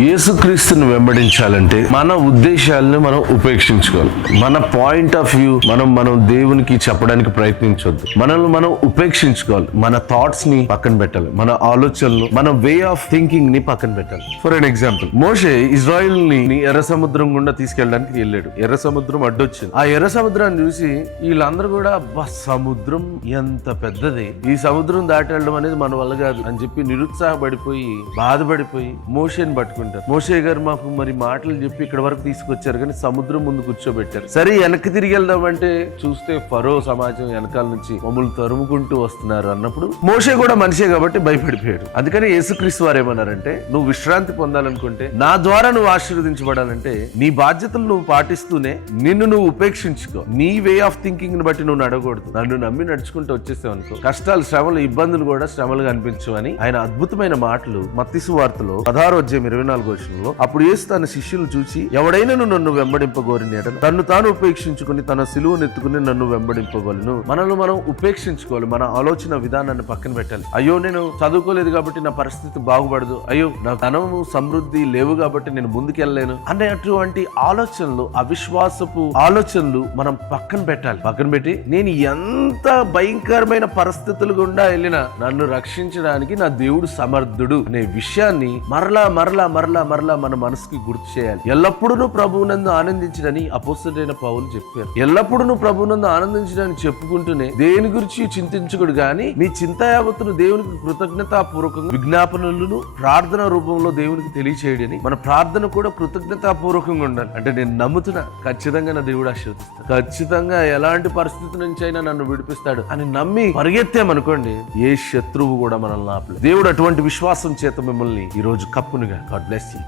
యేసుక్రీస్తుని వెంబడించాలంటే మన ఉద్దేశాలను మనం ఉపేక్షించుకోవాలి. మన పాయింట్ ఆఫ్ వ్యూ మనం దేవునికి చెప్పడానికి ప్రయత్నించొద్దు. మనల్ని మనం ఉపేక్షించుకోవాలి. మన థాట్స్ ని పక్కన పెట్టాలి. మన ఆలోచనలు, మన వే ఆఫ్ థింకింగ్ ని పక్కన పెట్టాలి. For an example, Moshe Israel ని ఎర్ర సముద్రం గుండా తీసుకెళ్ళడానికి వెళ్ళాడు. ఎర్ర సముద్రం అడ్డొచ్చింది. ఆ ఎర్ర సముద్రాన్ని చూసి వీళ్ళందరూ కూడా సముద్రం ఎంత పెద్దది, ఈ సముద్రం దాటి వెళ్ళడం అనేది మన వల్ల కాదు అని చెప్పి నిరుత్సాహపడిపోయి బాధపడిపోయి మోషేని పట్టుకుంటారు. మోషే గారు మాకు మరి మాటలు చెప్పి ఇక్కడ వరకు తీసుకొచ్చారు, కానీ సముద్రం ముందు కూర్చోబెట్టారు. సరే వెనక్కి తిరిగి వెళ్దామంటే చూస్తే ఫరో సమాజం వెనకాల నుంచి మమ్మల్ని తరుముకుంటూ వస్తున్నారు అన్నప్పుడు మోషే కూడా మనిషే కాబట్టి భయపడిపోయాడు. అందుకని యేసుక్రీస్తు వారు ఏమన్నారంటే, నువ్వు విశ్రాంతి పొందాలనుకుంటే, నా ద్వారా నువ్వు ఆశీర్వదించబడాలంటే నీ బాధ్యతలు నువ్వు పాటిస్తూనే నిన్ను నువ్వు ఉపేక్షించుకో. నీ వే ఆఫ్ థింకింగ్ ని బట్టి నువ్వు నడకూడదు. నన్ను నమ్మి నడుచుకుంటూ వచ్చేసావు అనుకో, కష్టాలు, శ్రమలు, ఇబ్బందులు కూడా శ్రమలుగా అనిపించు అని ఆయన అద్భుతమైన మాటలు మత్తయి సువార్తలో 16:24 అప్పుడు యేసు తన శిష్యులను చూసి, ఎవడైనా నన్ను వెంబడింపగోరిన ఎడల తన్ను తాను ఉపేక్షించుకుని తన సిలువను ఎత్తుకుని నన్ను వెంబడింపగలను. మనల్ని మనం ఉపేక్షించుకోవాలి. మన ఆలోచన విధానాన్ని పక్కన పెట్టాలి. అయ్యో నేను చదువుకోలేదు కాబట్టి నా పరిస్థితి బాగుపడదు, అయ్యో నా ధనము సమృద్ధి లేవు కాబట్టి నేను ముందుకెళ్ళలేను అనేటువంటి ఆలోచనలు, అవిశ్వాసపు ఆలోచనలు మనం పక్కన పెట్టాలి. పక్కన పెట్టి నేను ఎంత భయంకరమైన పరిస్థితులు గుండా వెళ్ళినా నన్ను రక్షించడానికి నా దేవుడు సమర్థుడు అనే విషయాన్ని మరలా మరలా మరలా మరలా మన మనసుకి గుర్తు చేయాలి. ఎల్లప్పుడూ ప్రభువునందు ఆనందించడని అపోస్తలుడైన పౌలు చెప్పారు. ఎల్లప్పుడూ ప్రభువునందు ఆనందించడానికి చెప్పుకుంటూనే దేని గురించి చింతించకూడదు, కానీ మీ చింతాయావత్తును దేవునికి కృతజ్ఞతాపూర్వకంగా విజ్ఞాపనలను ప్రార్థన రూపంలో దేవునికి తెలియచేయడని. మన ప్రార్థన కూడా కృతజ్ఞతాపూర్వకంగా ఉండాలి. అంటే నేను నమ్ముతున్నా ఖచ్చితంగా నా దేవుడు ఆశీర్వదిస్తాడు, ఖచ్చితంగా ఎలాంటి పరిస్థితి నుంచి అయినా నన్ను విడిపిస్తాడు అని నమ్మి పరిగెత్తామనుకోండి, ఏ శత్రువు కూడా మనల్ని ఆపలేదు. దేవుడు అటువంటి విశ్వాసం చేత మిమ్మల్ని ఈ రోజు కప్పునుగా. God bless you.